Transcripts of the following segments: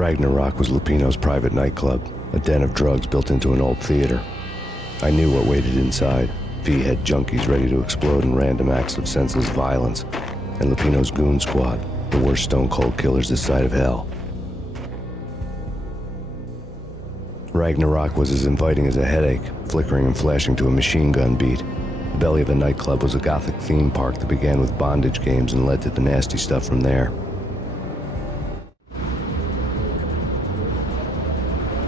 Ragna was Lupino's private nightclub, a den of drugs built into an old theater. I knew what waited inside. V-head junkies ready to explode in random acts of senseless violence, and Lupino's goon squad, the worst stone-cold killers this side of hell. Ragnarok was as inviting as a headache, flickering and flashing to a machine gun beat. The belly of a nightclub was a gothic theme park that began with bondage games and led to the nasty stuff from there.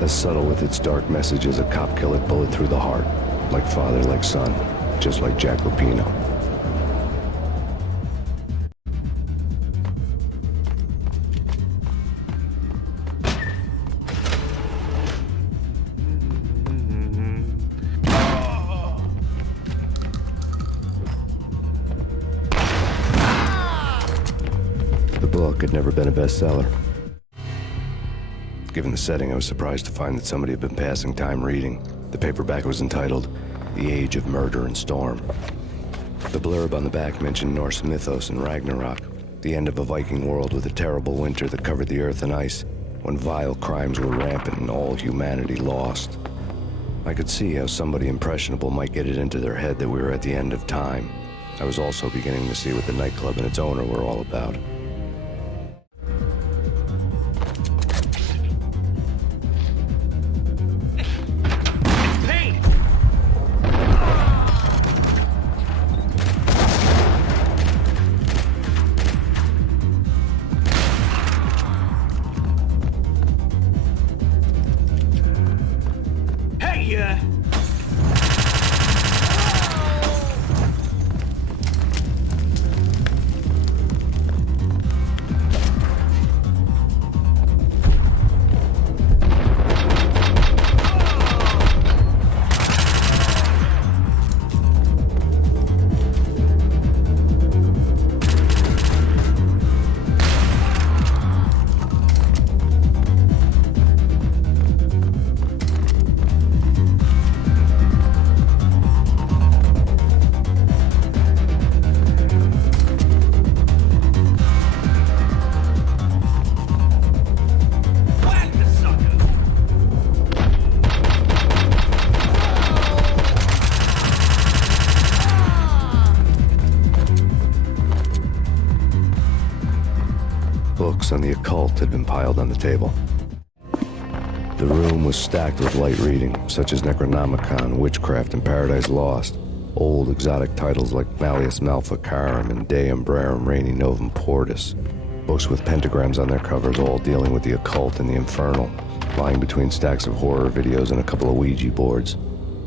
As subtle with its dark message as a cop killer bullet through the heart, like father, like son, just like Jack Lupino. The book had never been a bestseller. Given the setting, I was surprised to find that somebody had been passing time reading. The paperback was entitled, The Age of Murder and Storm. The blurb on the back mentioned Norse mythos and Ragnarok, the end of a Viking world with a terrible winter that covered the earth in ice, when vile crimes were rampant and all humanity lost. I could see how somebody impressionable might get it into their head that we were at the end of time. I was also beginning to see what the nightclub and its owner were all about. Books on the occult had been piled on the table. The room was stacked with light reading, such as Necronomicon, Witchcraft, and Paradise Lost. Old exotic titles like Malleus Maleficarum and De Umbrarum Reini Novum Portus. Books with pentagrams on their covers, all dealing with the occult and the infernal, lying between stacks of horror videos and a couple of Ouija boards.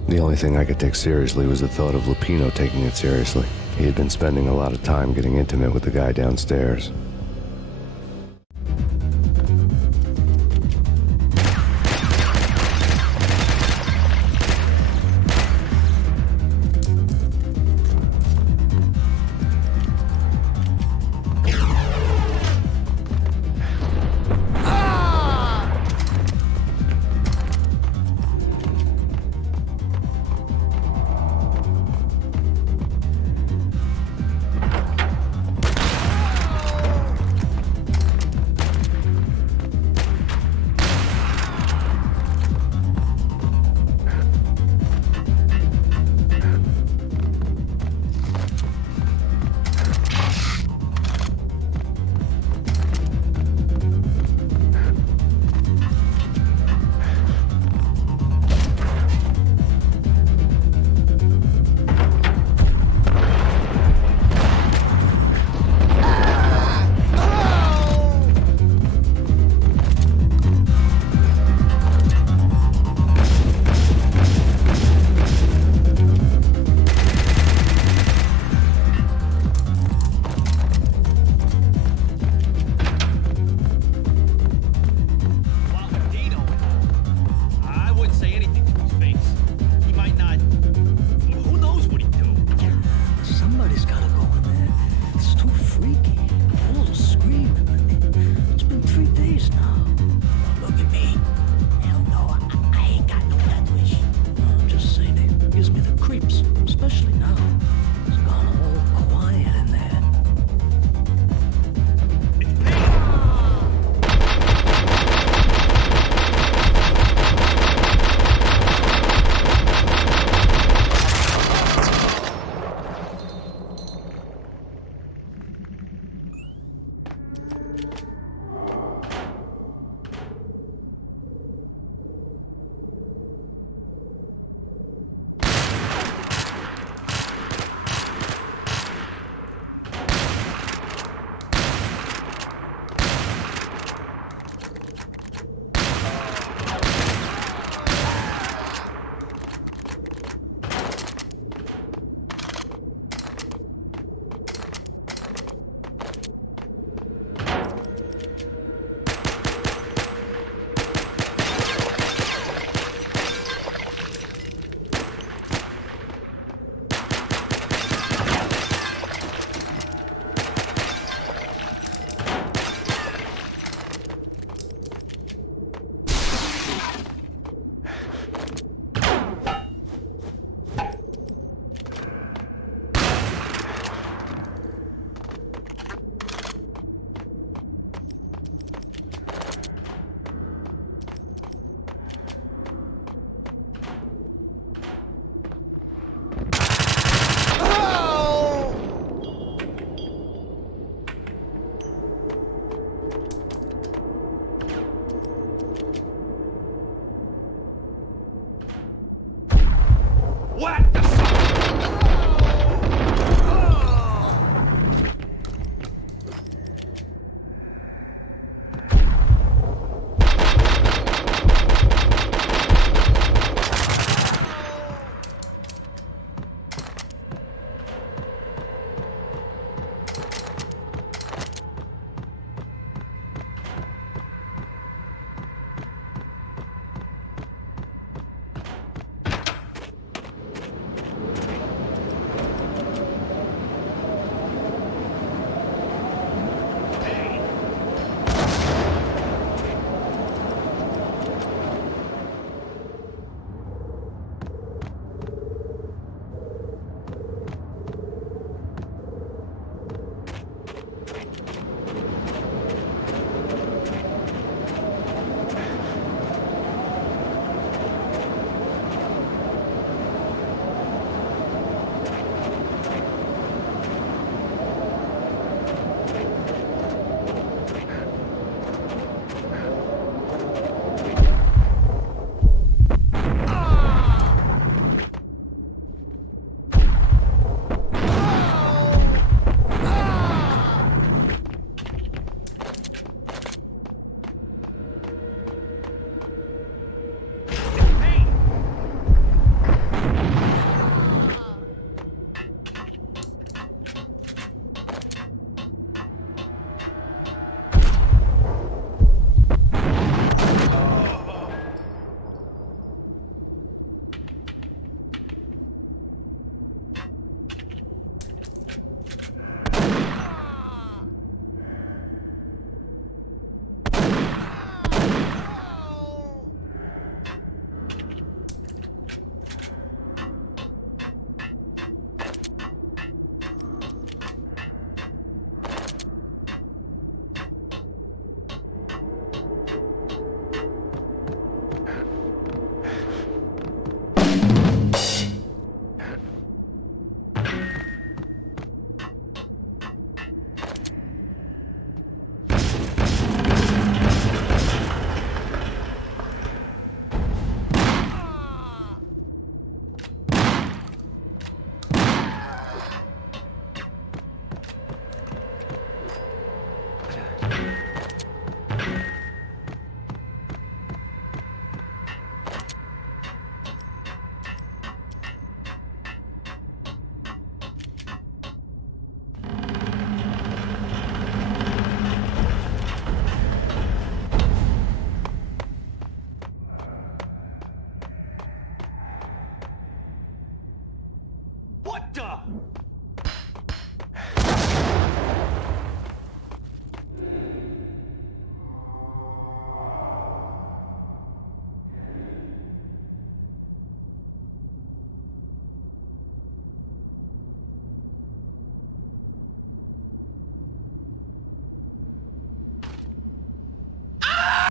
The only thing I could take seriously was the thought of Lupino taking it seriously. He had been spending a lot of time getting intimate with the guy downstairs.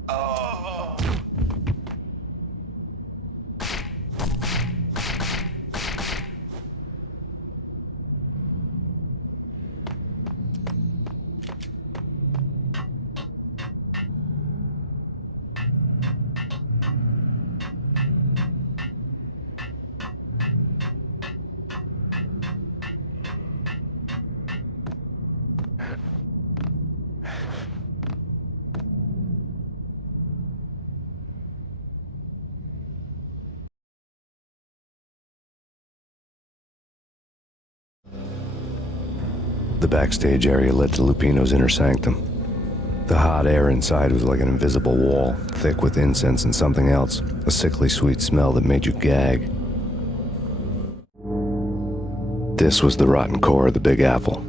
Oh. The backstage area led to Lupino's inner sanctum. The hot air inside was like an invisible wall, thick with incense and something else, a sickly sweet smell that made you gag. This was the rotten core of the Big Apple.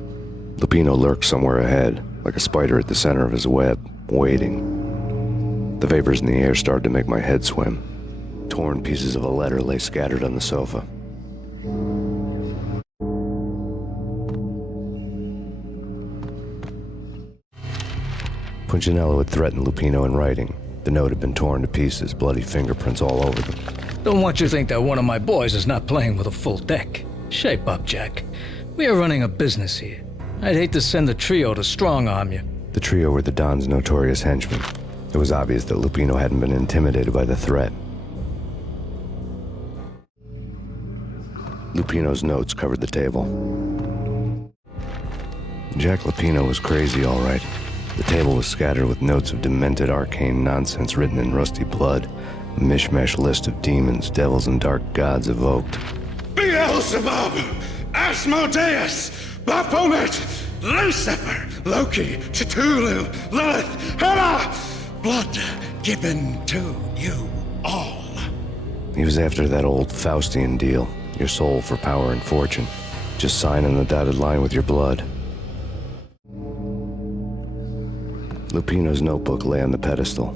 Lupino lurked somewhere ahead, like a spider at the center of his web, waiting. The vapors in the air started to make my head swim. Torn pieces of a letter lay scattered on the sofa. Punchinello had threatened Lupino in writing. The note had been torn to pieces, bloody fingerprints all over them. Don't want you to think that one of my boys is not playing with a full deck. Shape up, Jack. We are running a business here. I'd hate to send the trio to strong-arm you. The trio were the Don's notorious henchmen. It was obvious that Lupino hadn't been intimidated by the threat. Lupino's notes covered the table. Jack Lupino was crazy, all right. The table was scattered with notes of demented arcane nonsense written in rusty blood, a mishmash list of demons, devils, and dark gods evoked. Beelzebub, Asmodeus, Baphomet, Lucifer, Loki, Cthulhu, Lilith, Hela, blood given to you all. He was after that old Faustian deal, your soul for power and fortune. Just sign on the dotted line with your blood. Lupino's notebook lay on the pedestal.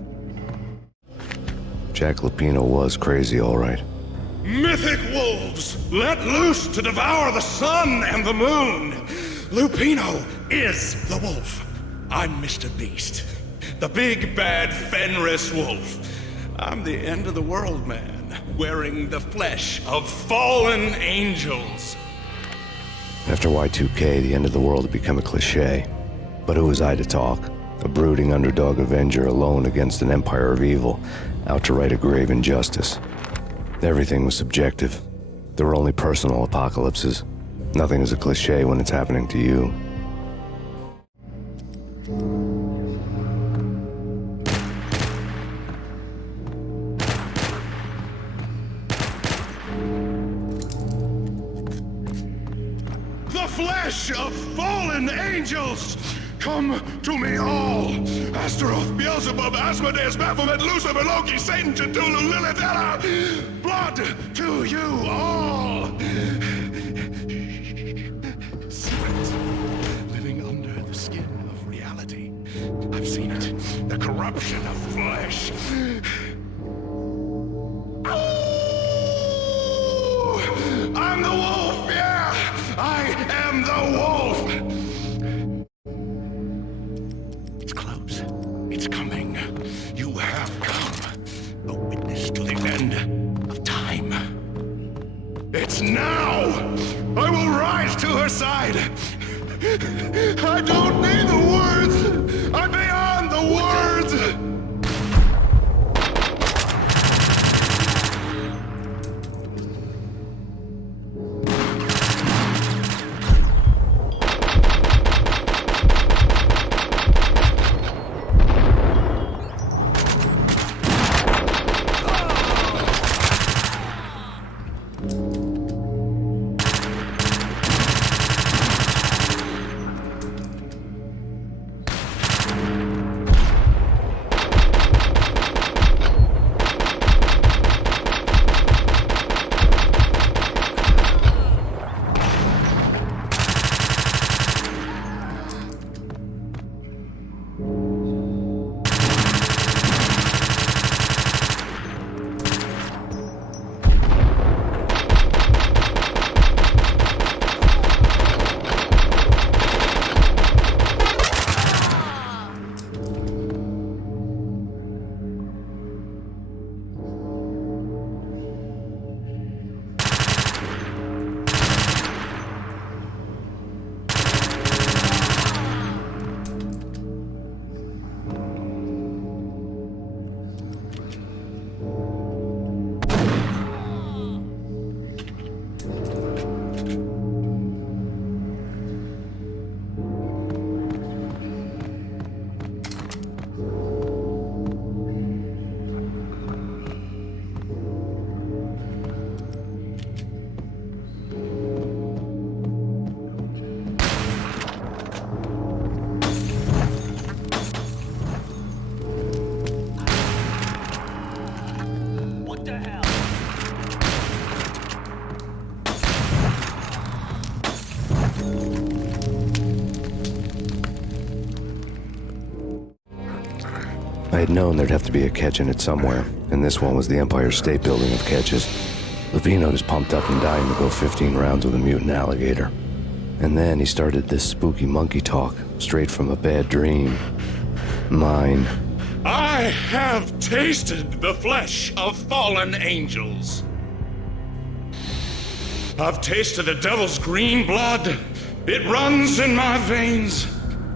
Jack Lupino was crazy, all right. Mythic wolves, let loose to devour the sun and the moon. Lupino is the wolf. I'm Mr. Beast, the big bad Fenris wolf. I'm the end of the world man, wearing the flesh of fallen angels. After Y2K, the end of the world had become a cliché. But who was I to talk? A brooding underdog avenger alone against an empire of evil, out to right a grave injustice. Everything was subjective. There were only personal apocalypses. Nothing is a cliché when it's happening to you. The flesh of fallen angels! Come to me all! Astaroth, Beelzebub, Asmodeus, Baphomet, Lucifer, Loki, Satan, Cthulhu, Lilith, Hela! Blood to you all! Secrets living under the skin of reality. I've seen it. The corruption of flesh. Oh! I'm the wolf, yeah! I am the wolf! It's coming. You have come. A witness to the end of time. It's now! I will rise to her side! I don't need the words! I'm beyond the words! I had known there'd have to be a catch in it somewhere, and this one was the Empire State Building of catches. Lupino was pumped up and dying to go 15 rounds with a mutant alligator. And then he started this spooky monkey talk, straight from a bad dream. Mine. I have tasted the flesh of fallen angels. I've tasted the devil's green blood. It runs in my veins.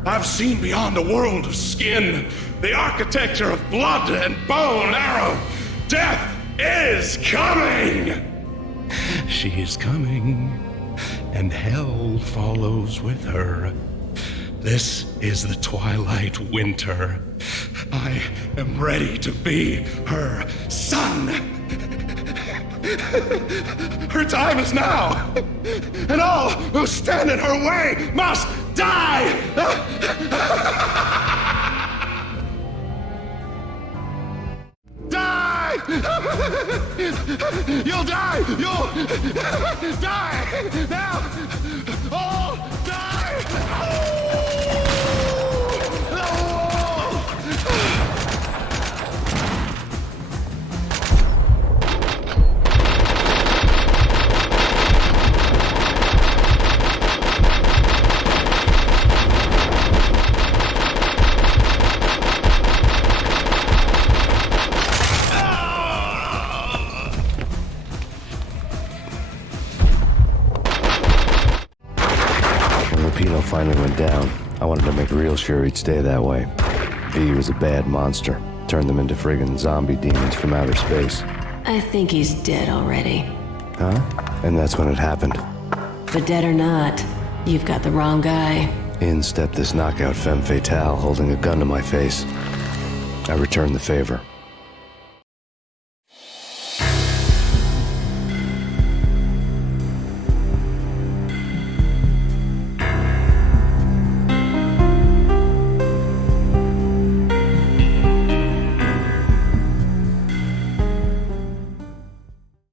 I've seen beyond a world of skin, the architecture of blood and bone arrow. Death is coming! She is coming, and hell follows with her. This is the twilight winter. I am ready to be her son. Her time is now, and all who stand in her way must die! Die! You'll die! You'll die! Now! All die! Finally went down. I wanted to make real sure he'd stay that way. V was a bad monster. Turned them into friggin' zombie demons from outer space. I think he's dead already. Huh? And that's when it happened. But dead or not, you've got the wrong guy. In stepped this knockout femme fatale holding a gun to my face. I returned the favor.